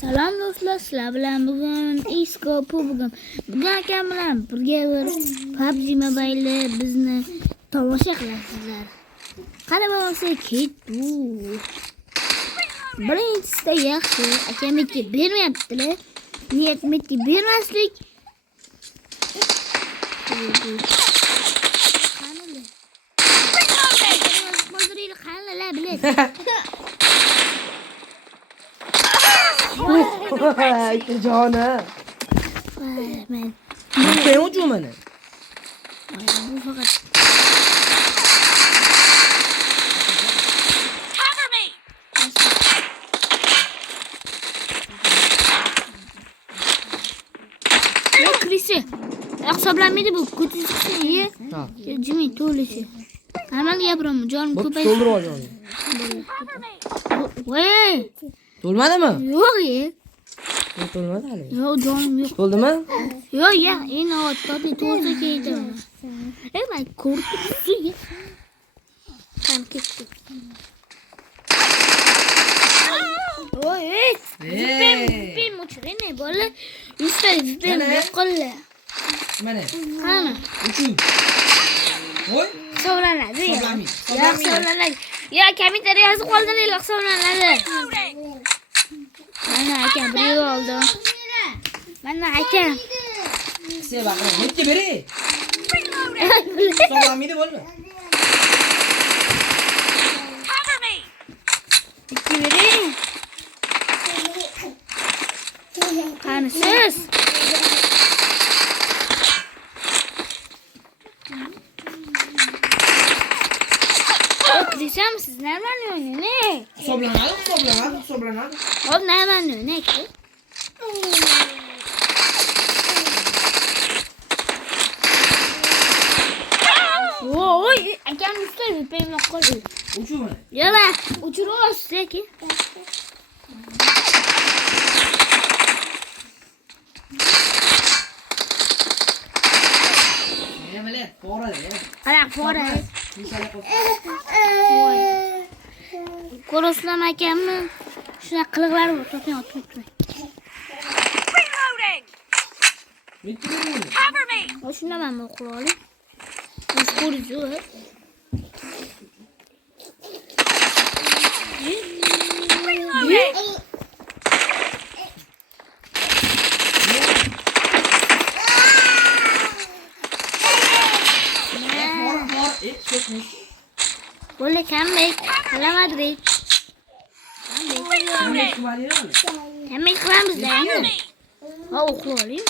Salom do'stlar, sizlar bilan bugun bugun akam bilan birga PUBG Mobile bizni tomosha qilasizlar. Qani bo'lmasa ketdi. Birinchisida yaxshi, akamga bermayaptilar. Niyatmiki bermaslik. Qanilar biladi. Jona. Men Ben ucu mana. bu faqat Cover me! ne krisi. Hisoblanmaydi bu. Ko'tisi. Ha. Jimmy to'lishi. Amal gapiram, jonim Bak ko'paydi. to'ldirib oljon. Voy! To'lmadimi? Yo'q ye. To'lmadi hali. Yo'q, jonim yo'q. To'ldimi? Yo'q, ya, endi otdi to'lsa ketdi. Men ko'rdim. Ham ketdi. Voy, ben uçurene böyle üstelik ben kolla. Mana. Qani? Uchu. Voy. Hisoblanadi. Hisoblanmaydi. Ya, hisoblanadi. Ya, kompyuter yozib qoldiringlar, hisoblanadi. Mana akam bir oldu. Mana akam. Size bakın. Netti biri. Hisoblanmaydi bo'lmi? Cover me! İki biri. Qani siz? Desem siz nereden oynayın? Ne? Hisoblanadi. Oğlum nereden oynayın? Ne ki? Oy, akam üstüne benim okul. Uchu mana. Ya lan, uçuruyor size ki. Ne böyle? Fora ya. Hala fora. İnşallah. Ko'rasizlarmi akamni? Shunaqa qiliqlari bor, to'pni otmoqda. Reloading! Netti biri. Cover me! O shundan men o'qib oling. Biz ko'rdik. Reloading! Fora. Çökmüş. Böyle comeback. Hala Madrid. Ne kumarıyor mu? Comeback qilamiz da Cover endi. me! Ha, o'qib oling.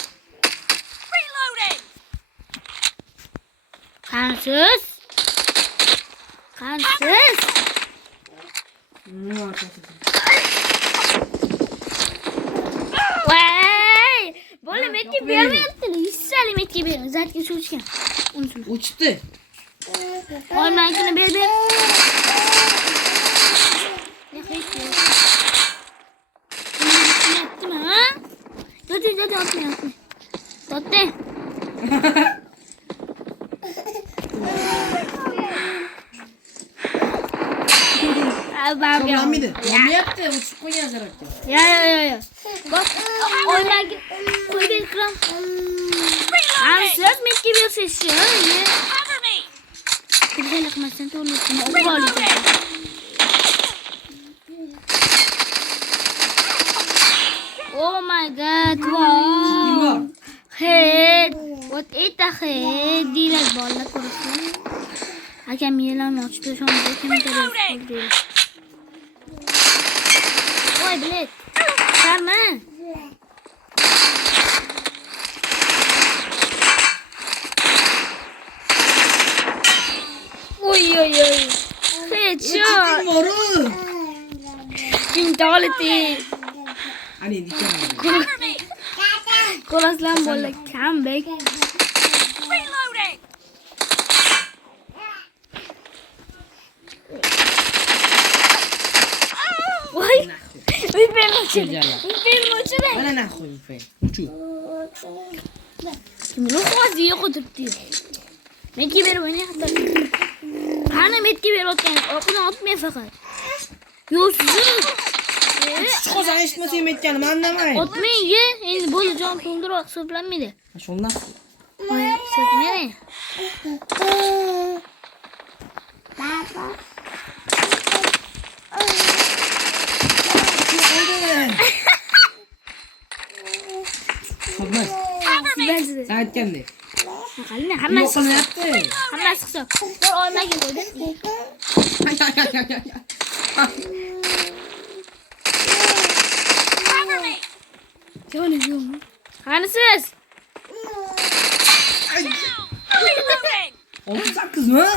Reloading! Qansiz? Qansiz? Vay! Böyle metki bermayaptilar. 100 metki bering. Zatga so'chgan. Uçtu. Olmaykini ber. Ne hech yo'q. Yaptım ha? Dur, atma. Totte. Hisoblanmaydi. Olmayapti. Uçup qo'ygan zarakda. Ya. Bak, oynaygin. Qo'y ber kram. Ansiz metki bersiz shu. Cover me! Güzel akmasın to'lishini o'qib olacağım. Oh my god, wow. Head. What is the head? Dilek balla ko'rsin. Akam yelan ochdi, shomda kim ko'rdi. Voy, bilet. Qarma. Oy. Headshot. Moru. Quintality. Hani dikkat. Cover me! Ko'rasizlar bola comeback. Reloading! Voy. Ben uçurum. Mana nah qo'y fe. Uchu. Kimni qo'zi yo'q turibdi. Metki berib o'ynayapti. Qani metki berayotgan, orqadan otmay faqat. Yo'q, siz. Chiqosan eshitmasang aytganim, andamay. Otmang ye. Endi bo'ldi, jon to'ldirib hisoblanmaydi. Shundan. Voy, hisoblanmaydi. Xo'pmas. Sizlar. Sen aytgandek. Qalin, Nima hammasi qilyapti? hammasi hisob. Bir olmaga qo'ydim. Cover me. Joni yo'qmi? Qanisiz? Reloading. 38mi?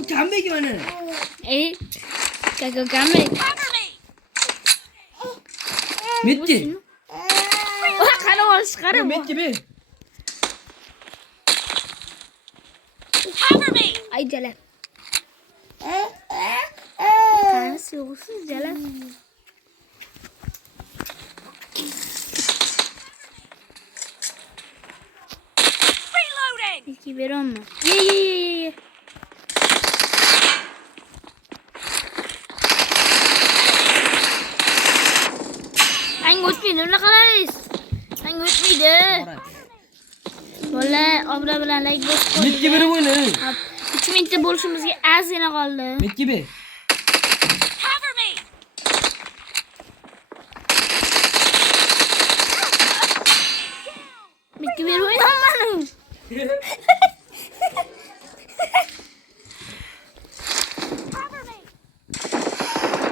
U kambek mana. Ey. Kaka. Cover me. Metki. Qani olish qarab. Metki ber. Cover me. Ay jala. Qanisi yo'qsiz jala. Reloading. Ikki beronmi? Ye. Hang o'tmaydi, unaqalarsiz. Hang o'tmaydi. Bola, obra bilan like bosib qo'ying. Metki berib o'yna. 3 minutda bo'lishimizga ozgina qoldi. Metki ber. Cover me. Bitti bir oynamadım. Cover me.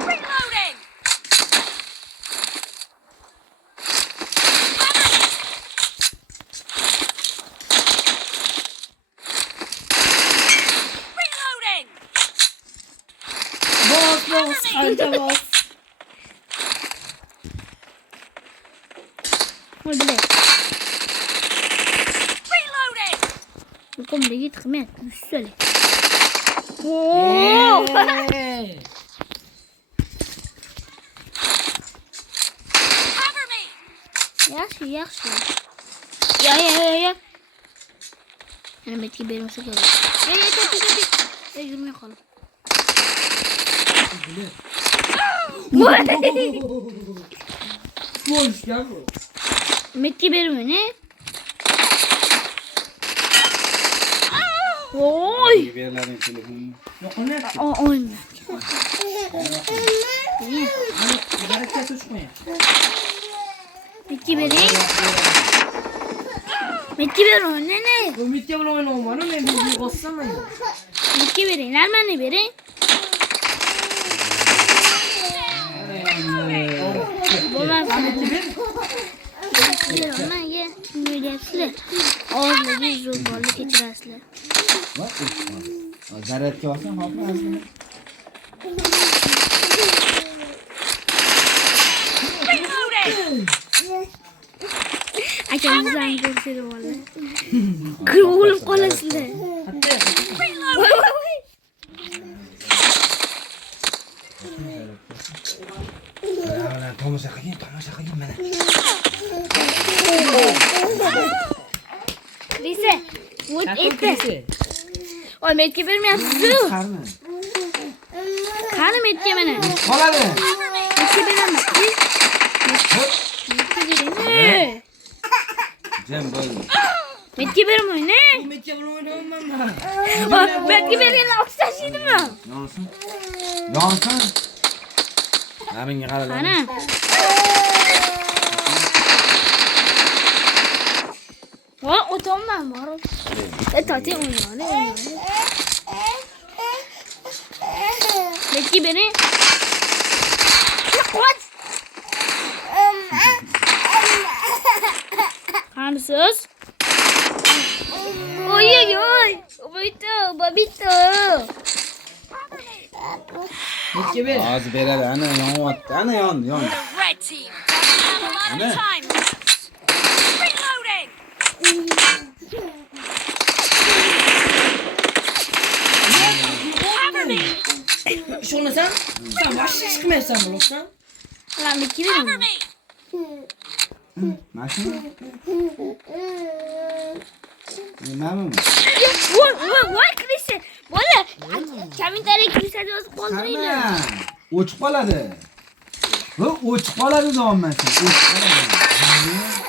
Reloading. Reloading. Bos, ancha bos. Hadi be. Reloading. Yukarıda git kıymet. Üstüne. Oo. Cover me. Yaxshi. Ya. Rahmetli benim sıkıldı. Ya yürümeye kalın. Boş ya bu. Metki benim ne? Oy. Biberlerin telefonu. Yok o ne yaptı? Oyna. Hani hareket uçmaya. Metki benim. Metki benim ne? Bu mitya bile oyun olmadı. Ben bir bassam ya. Metki benim. Nereden ne benim? Bolan Metki ber. Ona ye. Böyle yapsınlar. Ağzına bir zorbalık geçirasınlar. Bak. Zaratga olsan, hopma aslında. Reloading. Akamızdan görseydi valla. Kırılıp kalasınlar. Hatta Vay vay. Tomosha qiling mana. Neyse. Vut etti. Hatta Oy metki vermeyapsiz. Qarni. Qani metki mana. Qoladi. Metki beraman. Metki beraman. Jam bo'ldi. Metki beraman ne? bu mitya bile oyun olmam Bak metki beraman oxtashiydimi? Yonsin. Yonsin. Menga qara. Qani? Va o'tomdan bor. Tati o'ynaydi. Metki bering. Qo'y. Qanisiz? Oy. Babito. Mitya ber. Hozir beradi. Ana yonyapti. Ana yon. The red team doesn't have a lot of time left. Reloading. Cover me. İş olmasan sen başka çıkmaysan bulursan. Lan metki Cover beraman. me. Mashina. Nimami? Voy kirishdi. Bola, kommentariy kirishadi o'zi qoldiringlar. Qani? O'chib qoladi. Bu o'chib qoladi deyapman sen. O'chib qoladi.